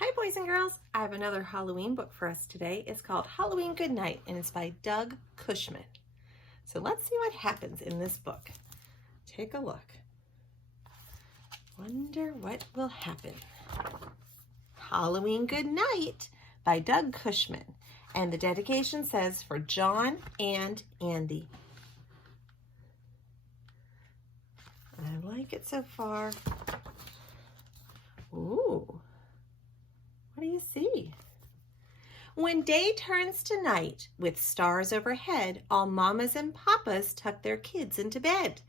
Hi boys and girls, I have another Halloween book for us today. It's called Halloween Good Night and it's by Doug Cushman. So let's see what happens in this book. Take a look. Wonder what will happen. Halloween Good Night by Doug Cushman. And the dedication says for John and Andy. I like it so far. Ooh. What do you see? When day turns to night, with stars overhead, all mamas and papas tuck their kids into bed.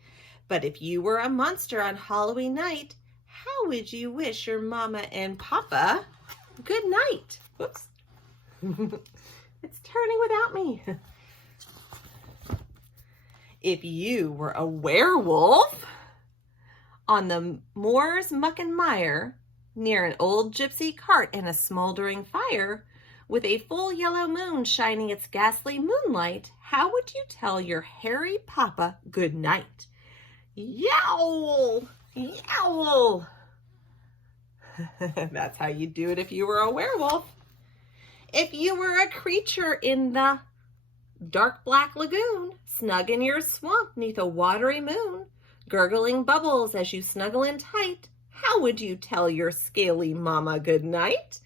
But if you were a monster on Halloween night, how would you wish your mama and papa good night? Whoops. It's turning without me. If you were a werewolf on the moors muck and mire, near an old gypsy cart and a smoldering fire, with a full yellow moon shining its ghastly moonlight, how would you tell your hairy papa good night? Yowl! Yowl! That's how you do it if you were a werewolf. If you were a creature in the dark black lagoon, snug in your swamp neath a watery moon, gurgling bubbles as you snuggle in tight, how would you tell your scaly mama good night?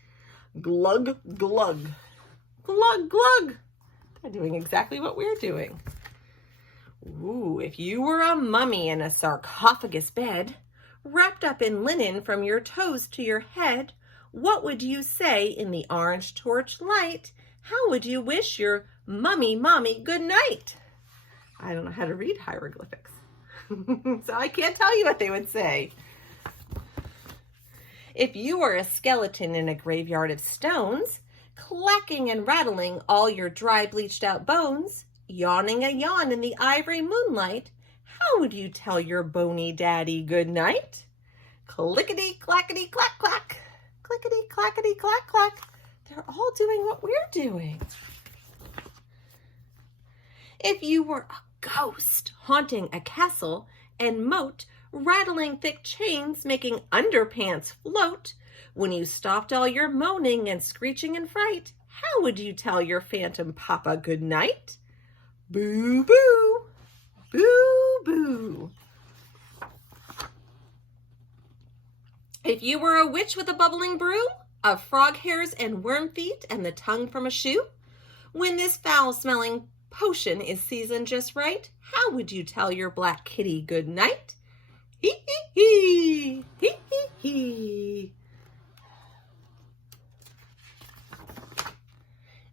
Glug, glug. Glug, glug. They're doing exactly what we're doing. Ooh, if you were a mummy in a sarcophagus bed, wrapped up in linen from your toes to your head, what would you say in the orange torch light? How would you wish your mommy good night? I don't know how to read hieroglyphics, so I can't tell you what they would say. If you were a skeleton in a graveyard of stones, clacking and rattling all your dry bleached out bones, yawning a yawn in the ivory moonlight, how would you tell your bony daddy good night? Clickety clackety clack clack, clickety clackety clack clack. They're all doing what we're doing. If you were a ghost haunting a castle and moat, rattling thick chains, making underpants float, when you stopped all your moaning and screeching in fright, how would you tell your phantom papa good night? Boo, boo, boo, boo. If you were a witch with a bubbling brew of frog hairs and worm feet and the tongue from a shoe, when this foul-smelling potion is seasoned just right, how would you tell your black kitty good night? Hee hee hee, hee hee hee.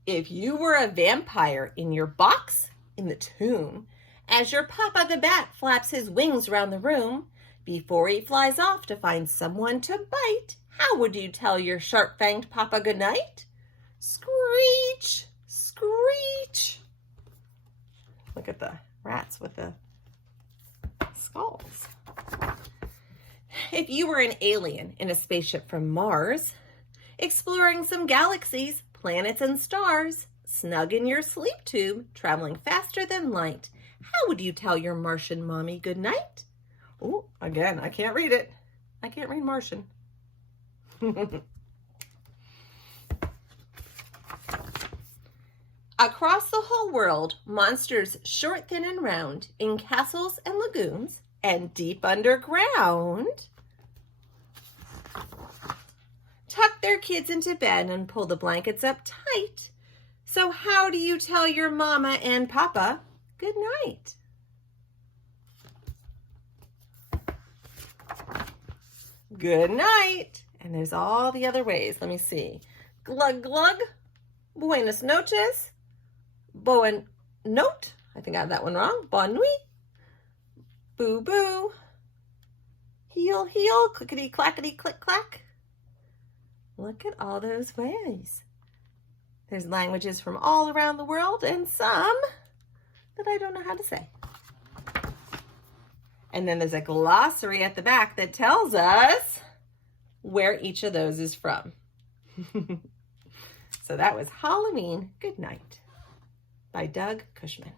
If you were a vampire in your box in the tomb, as your papa the bat flaps his wings round the room, before he flies off to find someone to bite, how would you tell your sharp-fanged papa good night? Screech, screech. Look at the rats with the skulls. If you were an alien in a spaceship from Mars, exploring some galaxies, planets, and stars, snug in your sleep tube, traveling faster than light, how would you tell your Martian mommy good night? Oh, again, I can't read it. I can't read Martian. Across the whole world, monsters short, thin, and round, in castles and lagoons, and deep underground, tuck their kids into bed and pull the blankets up tight. So how do you tell your mama and papa good night? Good night. And there's all the other ways. Let me see. Glug, glug. Buenas noches. Boa note. I think I have that one wrong. Bonne nuit. Boo, boo. Heel, heel. Clickety, clackety, click, clack. Look at all those ways. There's languages from all around the world and some that I don't know how to say. And then there's a glossary at the back that tells us where each of those is from. So that was Halloween Good Night by Doug Cushman.